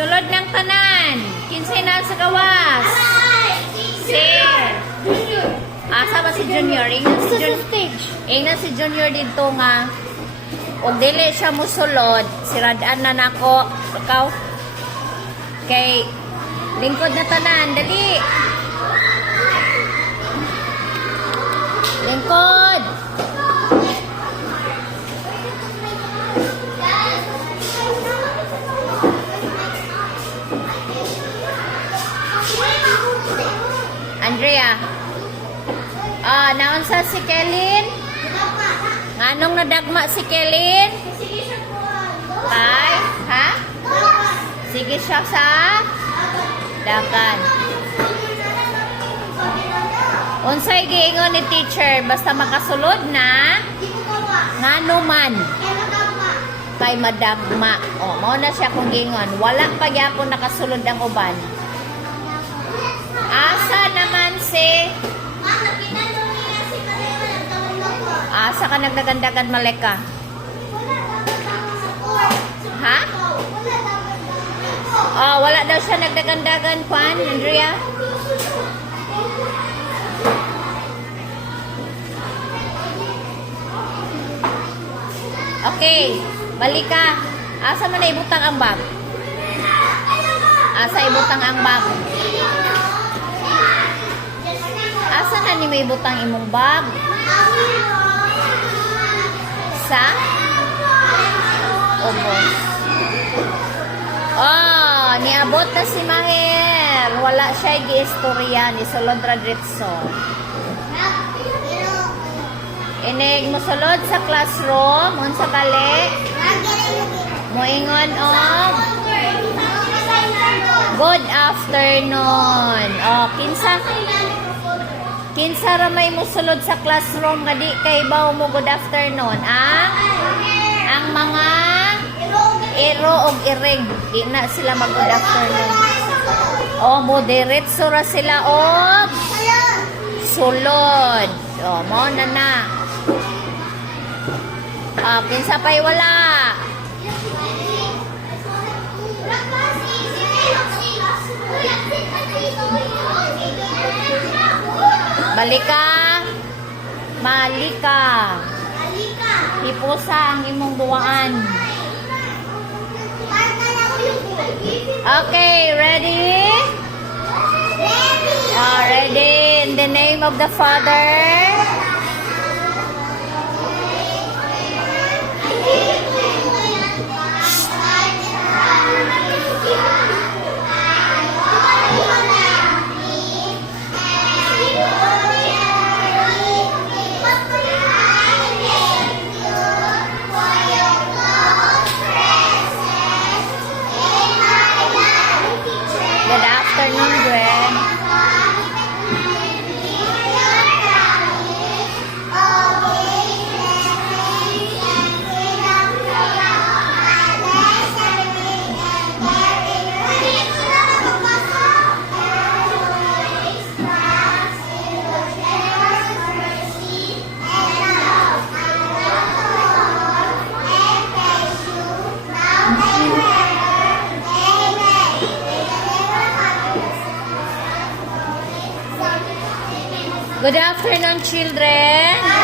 Sulod ng tanan. Kinsay na sa gawas. Sir. Asa ba si Junior? Ingnan si Junior dito nga. O dili siya musulod. Siradaan na nako. Ikaw. Kay lingkod na tanan. Dali. Lingkod. Andrea. Naunsa si Kelin? Anong nadagma si Kelin? Ay, ha? Sige siya sa dagan. Unsay giingon ni teacher basta makasulod na ngano man kay madagma. Mao na siya kung giingon. Wala pa gyapon nakasulod ang uban. Asa naman si Asa ka nagdagandagan maleka? Ha? Wala daw siya nagdagandagan, Juan, Andrea. Okay, balik ka. Asa man na ibutang ang bag? Asa ibutang ang bag? Asa na ni may ibutang imong bag? Sa? Ubos. Niabot na si Maher. Wala siya gi-istorya ni sulod radritso. Inig mo sulod sa classroom. Unsa bali? Moingon og good afternoon. Kinsa ra may musulod sa classroom nga di kay bawo mo good afternoon. Ang mga iro og iring di na sila mag good afternoon. Mo diretso ra sila og sulod. Mo na. Kinsa pay wala? Balika. Malika. Ipusa ang imong duwaan. Okay, ready? Ready. In the name of the Father. Good afternoon, Gwen. Good afternoon, children.